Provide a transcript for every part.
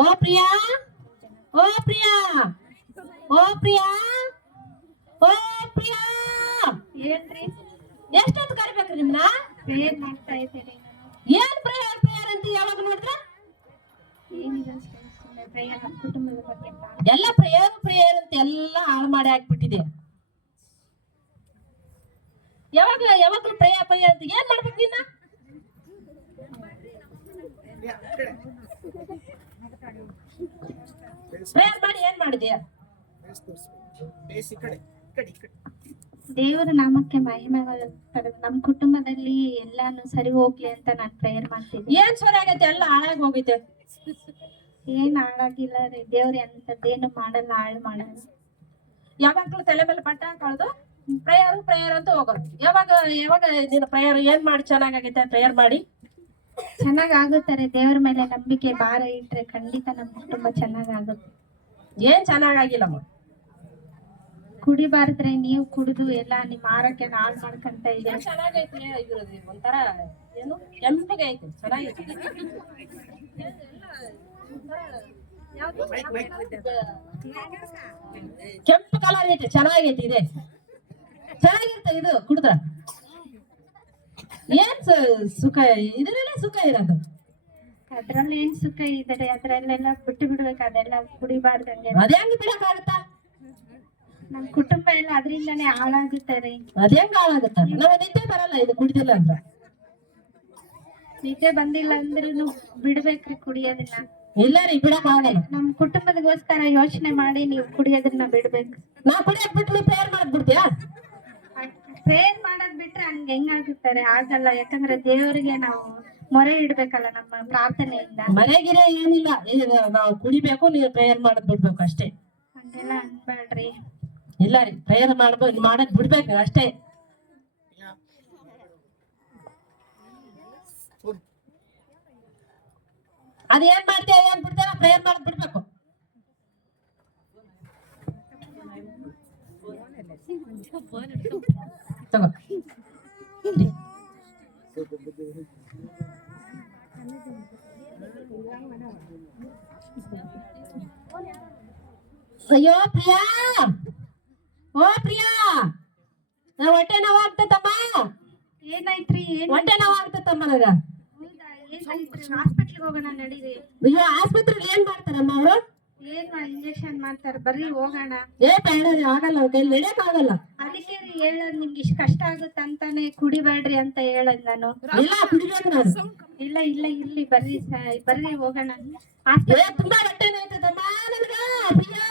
ಓ ಪ್ರಿಯಾ, ಓ ಪ್ರಿಯಾ, ಓ ಪ್ರಿಯಾ, ಓ ಪ್ರಿಯಾ, ಹೇಳ್ರಿ. ಎಷ್ಟೊತ್ತು ಕರಿಬೇಕ್ರಿ ನಿಮ್ನ? ಪ್ರೇಯರ್ ಮಾಡ್ತಾ ಇದ್ದೀರಿ. ಏನ್ ಪ್ರೇಯರ್ ಪ್ರೇಯರ್ ಅಂತ ಯಾವಾಗ ನೋಡಿದ್ರ? ಏನಿಲ್ಲ ಪ್ರೇಯರ್ ನಮ್ಮ ಕುಟುಂಬದ ಬಗ್ಗೆ ಎಲ್ಲ ಪ್ರೇಯರ್ ಪ್ರೇಯರ್ ಅಂತ ಎಲ್ಲ ಹಾಳು ಮಾಡಿ ಹಾಕ್ಬಿಟ್ಟಿದೆ. ಯಾವಾಗ್ಲೂ ಪ್ರೇಯರ್ ಪ್ರೇಯರ್ ಅಂತ ಏನ್ ಮಾಡ್ಬೇಕು ನೀನ? ಪ್ರೇಯರ್ ಮಾಡಿ ಏನ್ ಮಾಡಿದ್ಯಾ? ದೇವರ ನಾಮಕ್ಕೆ ಮಹಿಮೆ ನಮ್ಮ ಕುಟುಂಬದಲ್ಲಿ ಎಲ್ಲಾನು ಸರಿ ಹೋಗ್ಲಿ ಅಂತ ನಾನು ಪ್ರೇಯರ್ ಮಾಡ್ತೀನಿ. ಏನ್ ಸರಿ ಆಗೈತೆ? ಎಲ್ಲ ಹಾಳಾಗಿ ಹೋಗೈತೆ. ಏನ್ ಹಾಳಾಗಿಲ್ಲ ರೀ, ದೇವ್ರ ಎಂತದ್ದೇನು ಮಾಡಲ್ಲ, ಹಾಳು ಮಾಡಲ್ಲ. ಯಾವಾಗ್ಲೂ ತಲೆ ಮೇಲೆ ಬಟ್ಟ ಹಾಕೊಳ್ಳೋದು, ಪ್ರೇಯರ್ ಪ್ರೇಯರ್ ಅಂತ ಹೋಗೋದು. ಯಾವಾಗ ಯಾವಾಗ ನಿನ್ನ ಪ್ರೇಯರ್ ಏನ್ ಮಾಡಿ ಚೆನ್ನಾಗೈತೆ? ಪ್ರೇಯರ್ ಮಾಡಿ ಚೆನ್ನಾಗಾಗುತ್ತಾರೆ. ದೇವ್ರ ಮೇಲೆ ನಂಬಿಕೆ ಭಾರ ಇಟ್ರೆ ಖಂಡಿತ ನಮ್ಮ ಕುಟುಂಬ ಚೆನ್ನಾಗಾಗುತ್ತೆ. ಏನ್ ಚೆನ್ನಾಗಿಲ್ಲಮ್ಮ. ಕುಡಿಬಾರ್ದ್ರೆ ನೀವು ಕುಡಿದು ಎಲ್ಲ ನಿಮ್ಮ ಆರೋಗ್ಯ ಹಾಳು ಮಾಡ್ಕೊಂತ ಇದ್ದೀರಾ. ಚೆನ್ನಾಗೈತಿ, ಒಂಥರ ಏನು ಕೆಂಪಗೆ ಐತಿ, ಚೆನ್ನಾಗೈತಿ. ಕೆಂಪು ಕಲರ್ ಐತಿ, ಚೆನ್ನಾಗೈತಿ. ಇದೆ ಚೆನ್ನಾಗಿರ್ತ ಇದು ಕುಡ್ದ. ಏನ್ ಸುಖ ಇದ್ರಲ್ಲೇ ಸುಖ ಇರೋದು. ಅದ್ರಲ್ಲಿ ಏನ್ ಸುಖ ಇದ್ದಾರೆ, ಅದ್ರಲ್ಲೆಲ್ಲ ಬಿಟ್ಟು ಬಿಡ್ಬೇಕು, ಅದೆಲ್ಲ ಕುಡಿಬಾರ್ದಂಗೆ. ಅದೇ ಹಂಗ ಬಿಡಕ್ಕಾಗತ್ತ? ನಮ್ ಕುಟುಂಬ ಎಲ್ಲ ಅದ್ರಿಂದಾನೇ ಹಾಳಾಗುತ್ತಾರೆ. ಅದೇ ಹೆಂಗ ಹಾಳಾಗತ್ತ? ನಾವು ನಿದ್ದೆ ಬರಲ್ಲ ಇದು ಕುಡಿದಿಲ್ಲ ಅಂತ. ನಿದ್ದೆ ಬಂದಿಲ್ಲ ಅಂದ್ರೂ ಬಿಡ್ಬೇಕ್ರಿ ಕುಡಿಯೋದನ್ನ. ಇಲ್ಲ ರೀ, ಬಿಡಕ್ ಆಗಲ್ಲ. ನಮ್ ಕುಟುಂಬದಗೋಸ್ಕರ ಯೋಚನೆ ಮಾಡಿ ನೀವು ಕುಡಿಯೋದನ್ನ ಬಿಡ್ಬೇಕು. ನಾ ಕುಡಿಯಕ್ ಬಿಟ್ಟು ಪ್ರೇಯರ್ ಮಾಡಕ್ ಬಿಡ್ತೀಯಾ? ಪ್ರೇಯರ್ ಮಾಡಕ್ ಬಿಟ್ರೆ ಹಂಗ ಹೆಂಗಾಗುತ್ತಾರೆ? ಆಗಲ್ಲ. ಯಾಕಂದ್ರೆ ದೇವರಿಗೆ ನಾವು ಮೊರೆ ಇಡ್ಬೇಕಲ್ಲ ನಮ್ಮ ಪ್ರಾರ್ಥನೆಯಿಂದ. ಮನೆಗಿರ ಏನಿಲ್ಲ, ನಾವು ಕುಡಿಬೇಕು, ನೀವು ಪ್ರೇಯರ್ ಮಾಡಕ್ ಬಿಡ್ಬೇಕು ಅಷ್ಟೇ. ಹಂಗೆಲ್ಲ ಅನ್ಬೇಡ್ರಿ. ಇಲ್ಲ ರೀ, ಪ್ರೇಯರ್ ಮಾಡಕ್ ಬಿಡ್ಬೇಕು ಅಷ್ಟೇ. ಅದ್ ಏನ್ ಮಾಡ್ತೇವೆ ಏನ್ ಬಿಡ್ತೇವೆ, ಪ್ರೇಯರ್ ಮಾಡಕ್ ಬಿಡ್ಬೇಕು. ತಗೋ ಅಯ್ಯೋ ಪ್ರಿಯಾ, ಓ ಪ್ರಿಯಾ, ನಾ ಹೊಟ್ಟೆ ನೋವಾಗ್ತತಮ್ಮ. ಏನಾಯ್ತ್ರಿ? ಹೊಟ್ಟೆ ನೋವಾಗ್ತತಮ್ಮ ನನಗ. ಹಾಸ್ಪಿಟ್ಲಿಗೆ ಹೋಗೋಣ ನಡೀರಿ. ಅಯ್ಯೋ ಆಸ್ಪತ್ರೆಗೆ ಏನ್ ಮಾಡ್ತಾರಮ್ಮ ಅವರು? ಏನ್ ಇಂಜೆಕ್ಷನ್ ಮಾಡ್ತಾರ, ಬರ್ರಿ ಹೋಗೋಣ. ಬೇಡ, ಆಗಲ್ಲ, ಕೈಲಿ ನಡೆಯಕ್ ಆಗಲ್ಲ. ಅದಕ್ಕೆ ಹೇಳೋದ್ ನಿಮ್ಗೆ ಇಷ್ಟ ಕಷ್ಟ ಆಗುತ್ತೆ ಅಂತಾನೆ ಕುಡಿಬೇಡ್ರಿ ಅಂತ ಹೇಳದ್ ನಾನು. ಇಲ್ಲ ಕುಡಿಬೇಕು ನಾನು. ಇಲ್ಲ ಇಲ್ಲ ಇಲ್ಲಿ ಬರ್ರಿ ಬರ್ರಿ ಹೋಗೋಣ. ತುಂಬಾ ಹೊಟ್ಟೆ ನೋಯ್ತದಮ್ಮ ನನಗ ಪ್ರಿಯಾ.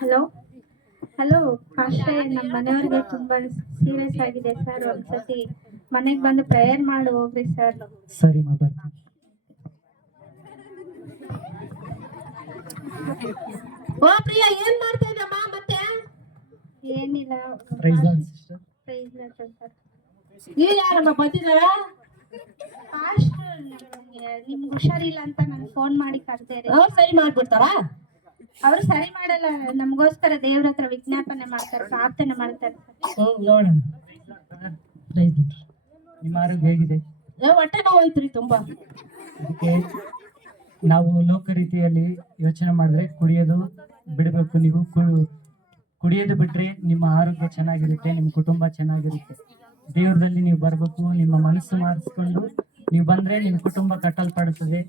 ಹಲೋ ಹಲೋ ಅಷ್ಟೇ, ನಮ್ಮ ಮನೆಯವ್ರಿಗೆ ತುಂಬಾ ಸೀರಿಯಸ್ ಆಗಿದೆ ಸರ್. ಒಂದ್ಸತಿ ಮನೆಗ್ ಬಂದು ಪ್ರೇಯರ್ ಮಾಡಿ ಹೋಗ್ರಿ ಸರ್. ಸರಿ ಓ ಪ್ರಿಯಾ, ಏನ್ ಮಾಡ್ತಾ ಇದ್ದಮ್ಮ ಮತ್ತೆ? ಏನಿಲ್ಲ, ನೀವು ಯಾರಮ್ಮ ಬಂದಿದಾರ? ನಿಮ್ಗೆ ಹುಷಾರಿಲ್ಲ ಅಂತ ನನ್ಗೆ ಫೋನ್ ಮಾಡಿ ಕರ್ದೇರಿ. ಅವ್ರು ಸರಿ ಮಾಡ್ಬಿಡ್ತಾರಾ? ಅವ್ರು ಸರಿ ಮಾಡಲ್ಲ, ನಮಗೋಸ್ಕರ ದೇವ್ರ ಹತ್ರ ವಿಜ್ಞಾಪನೆ ಮಾಡ್ತಾರೆ, ಪ್ರಾರ್ಥನೆ ಮಾಡ್ತಾರೆ. ನೋಡೋಣ. ನಿಮ್ಮ ಆರೋಗ್ಯ ಹೇಗಿದೆ? ಹೊಟ್ಟೆ ನೋವಾಯ್ತ್ರಿ ತುಂಬಾ. ಅದಕ್ಕೆ ನಾವು ಲೋಕ ರೀತಿಯಲ್ಲಿ ಯೋಚನೆ ಮಾಡಿದ್ರೆ ಕುಡಿಯೋದು ಬಿಡಬೇಕು. ನೀವು ಕುಡಿಯೋದು ಬಿಟ್ರೆ ನಿಮ್ಮ ಆರೋಗ್ಯ ಚೆನ್ನಾಗಿರುತ್ತೆ, ನಿಮ್ಮ ಕುಟುಂಬ ಚೆನ್ನಾಗಿರುತ್ತೆ. ದೇವ್ರದಲ್ಲಿ ನೀವು ಬರಬೇಕು, ನಿಮ್ಮ ಮನಸ್ಸು ಮಾಡಿಸ್ಕೊಂಡು ನೀವು ಬಂದ್ರೆ ನಿಮ್ಮ ಕುಟುಂಬ ಕಟ್ಟಲ್ಪಡುತ್ತದೆ,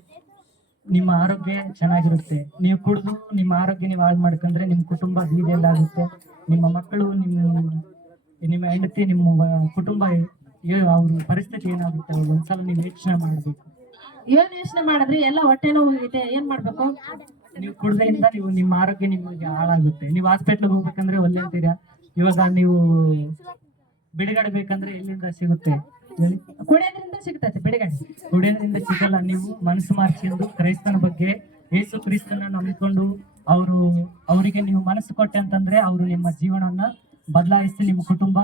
ನಿಮ್ಮ ಆರೋಗ್ಯ ಚೆನ್ನಾಗಿರುತ್ತೆ. ನೀವು ಕುಡಿದು ನಿಮ್ಮ ಆರೋಗ್ಯ ನೀವು ಹಾಳು ಮಾಡ್ಕೊಂಡ್ರೆ ನಿಮ್ಮ ಕುಟುಂಬ ಬೀದಿಯಲ್ಲಾಗುತ್ತೆ. ನಿಮ್ಮ ಮಕ್ಕಳು, ನಿಮ್ಮ ಹೆಂಡತಿ, ನಿಮ್ಮ ಕುಟುಂಬ, ಅವ್ರ ಪರಿಸ್ಥಿತಿ ಏನಾಗುತ್ತೆ ಒಂದ್ಸಲ ನೀವು ಯೋಚನೆ ಮಾಡಬೇಕು. ಏನ್ ಯೋಚನೆ ಮಾಡಿದ್ರಿ? ಎಲ್ಲ ಹೊಟ್ಟೆ ನೋವಾಗಿದೆ, ಏನ್ ಮಾಡ್ಬೇಕು? ನೀವು ಕುಡ್ದಿಂದ ನಿಮ್ಮ ಆರೋಗ್ಯ ನಿಮಗೆ ಹಾಳಾಗುತ್ತೆ. ನೀವು ಹಾಸ್ಪಿಟ್ಲಿಗೆ ಹೋಗ್ಬೇಕಂದ್ರೆ ಒಳ್ಳೆ ಅಂತೀರಾ. ಇವಾಗ ನೀವು ಬಿಡುಗಡೆ ಬೇಕಂದ್ರೆ ಎಲ್ಲಿಂದ ಸಿಗುತ್ತೆ ಹೇಳಿ? ಕುಡಿಯೋದ್ರಿಂದ ಸಿಗ್ತೈತೆ ಬಿಡುಗಡೆ. ಕುಡಿಯೋದ್ರಿಂದ ಸಿಗಲ್ಲ. ನೀವು ಮನಸ್ಸು ಮಾರ್ಚಿಕೊಂಡು ಕ್ರೈಸ್ತನ ಬಗ್ಗೆ, ಯೇಸು ಕ್ರಿಸ್ತನ ನಂಬಿಕೊಂಡು ಅವರಿಗೆ ನೀವು ಮನಸ್ಸು ಕೊಟ್ಟೆ ಅಂತಂದ್ರೆ ಅವರು ನಿಮ್ಮ ಜೀವನವನ್ನ ಬದಲಾಯಿಸಿ ನಿಮ್ಮ ಕುಟುಂಬ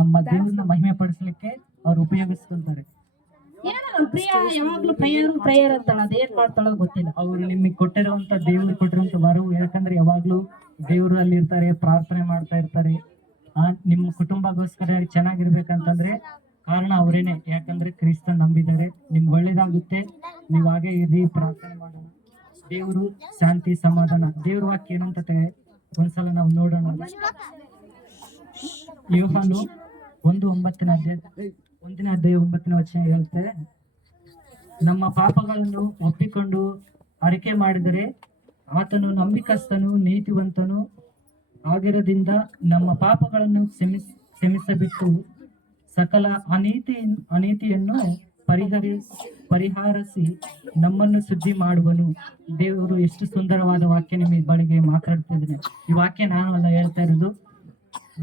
ನಮ್ಮ ದೇವ್ರನ್ನ ಮಹಿಮೆ ಪಡಿಸ್ಲಿಕ್ಕೆ ಅವ್ರು ಉಪಯೋಗಿಸ್ಕೊಂತಾರೆ. ಏನೋ ನಮ್ ಪ್ರಿಯ ಯಾವಾಗ್ಲೂ ಪ್ರೇಯರ್ ಅಂತಾಳ, ಅದೇನ್ ಮಾಡ್ತಾಳೋ ಗೊತ್ತಿಲ್ಲ. ಅವರು ನಿಮಗೆ ಕೊಟ್ಟಿರುವಂತ ದೇವರು ಕೊಟ್ಟಿರುವಂತ ವರವು, ಯಾಕಂದ್ರೆ ಯಾವಾಗ್ಲೂ ದೇವರು ಅಲ್ಲಿ ಇರ್ತಾರೆ, ಪ್ರಾರ್ಥನೆ ಮಾಡ್ತಾ ಇರ್ತಾರೆ. ನಿಮ್ಮ ಕುಟುಂಬಗೋಸ್ಕರ ಚೆನ್ನಾಗಿರ್ಬೇಕಂತಂದ್ರೆ ಕಾರಣ ಅವರೇನೆ. ಯಾಕಂದ್ರೆ ಕ್ರಿಸ್ತನ್ ನಂಬಿದ್ದಾರೆ, ನಿಮ್ಗೆ ಒಳ್ಳೇದಾಗುತ್ತೆ. ನೀವು ಹಾಗೆ ಇರಿ, ಪ್ರಾರ್ಥನೆ ಮಾಡೋಣ. ದೇವರು ಶಾಂತಿ ಸಮಾಧಾನ. ದೇವ್ರ ವಾಕ್ಯ ಏನಂತ ಒಂದ್ಸಲ ನಾವು ನೋಡೋಣ. ಯೋಹಾನು 1:9 ಹೇಳ್ತಾರೆ, ನಮ್ಮ ಪಾಪಗಳನ್ನು ಒಪ್ಪಿಕೊಂಡು ಅರಿಕೆ ಮಾಡಿದರೆ ಆತನು ನಂಬಿಕಸ್ತನು ನೀತಿವಂತನು ಆಗಿರೋದ್ರಿಂದ ನಮ್ಮ ಪಾಪಗಳನ್ನು ಕ್ಷಮಿಸಬಿಟ್ಟು ಸಕಲ ಅನೀತಿಯನ್ನು ಪರಿಹರಿಸಿ ನಮ್ಮನ್ನು ಶುದ್ಧಿ ಮಾಡುವನು. ದೇವರು ಎಷ್ಟು ಸುಂದರವಾದ ವಾಕ್ಯ ನಿಮಗೆ ಬಳಿಗೆ ಮಾತಾಡ್ತಿದ್ದೇನೆ. ಈ ವಾಕ್ಯ ನಾನು ಅಲ್ಲ ಹೇಳ್ತಾ ಇರೋದು,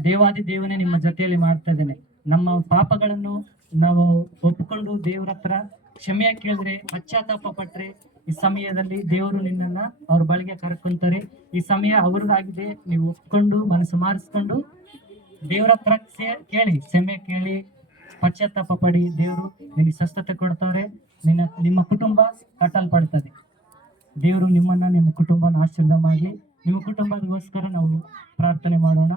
ದೇವಾದಿ ದೇವನೇ ನಿಮ್ಮ ಜೊತೆಯಲ್ಲಿ ಮಾಡ್ತಾ ಇದ್ದೇನೆ. ನಮ್ಮ ಪಾಪಗಳನ್ನು ನಾವು ಒಪ್ಪಿಕೊಂಡು ದೇವ್ರ ಹತ್ರ ಕ್ಷಮೆಯ ಕೇಳಿದ್ರೆ, ಪಶ್ಚಾತ್ತಾಪ ಪಟ್ರೆ, ಈ ಸಮಯದಲ್ಲಿ ದೇವರು ನಿನ್ನನ್ನ ಅವ್ರ ಬಳಿಗೆ ಕರ್ಕೊಂತಾರೆ. ಈ ಸಮಯ ಅವ್ರದ್ದಾಗಿದೆ. ನೀವು ಒಪ್ಕೊಂಡು ಮನಸ್ಸು ಮಾರಿಸ್ಕೊಂಡು ದೇವ್ರ ಹತ್ರ ಕೇಳಿ, ಕ್ಷಮೆ ಕೇಳಿ, ಪಶ್ಚಾತ್ತಾಪ ಪಡಿ. ದೇವರು ನಿನಗೆ ಸ್ವಸ್ಥತೆ ಕೊಡ್ತಾರೆ. ನಿಮ್ಮ ಕುಟುಂಬ ಕಟ್ಟಲ್ಪಡ್ತದೆ. ದೇವರು ನಿಮ್ಮನ್ನ, ನಿಮ್ಮ ಕುಟುಂಬನ ಆಶೀರ್ವಾದ ಮಾಡಲಿ. ನಿಮ್ಮ ಕುಟುಂಬದಗೋಸ್ಕರ ನಾವು ಪ್ರಾರ್ಥನೆ ಮಾಡೋಣ.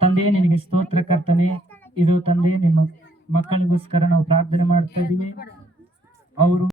ತಂದೆಯೇ, ನಿನಗೆ ಸ್ತೋತ್ರ ಕರ್ತನೆ. ಇದು ತಂದೆ, ನಿಮ್ಮ ಮಕ್ಕಳಿಗೋಸ್ಕರ ನಾವು ಪ್ರಾರ್ಥನೆ ಮಾಡ್ತಾ ಇದ್ದೀವಿ. ಅವರು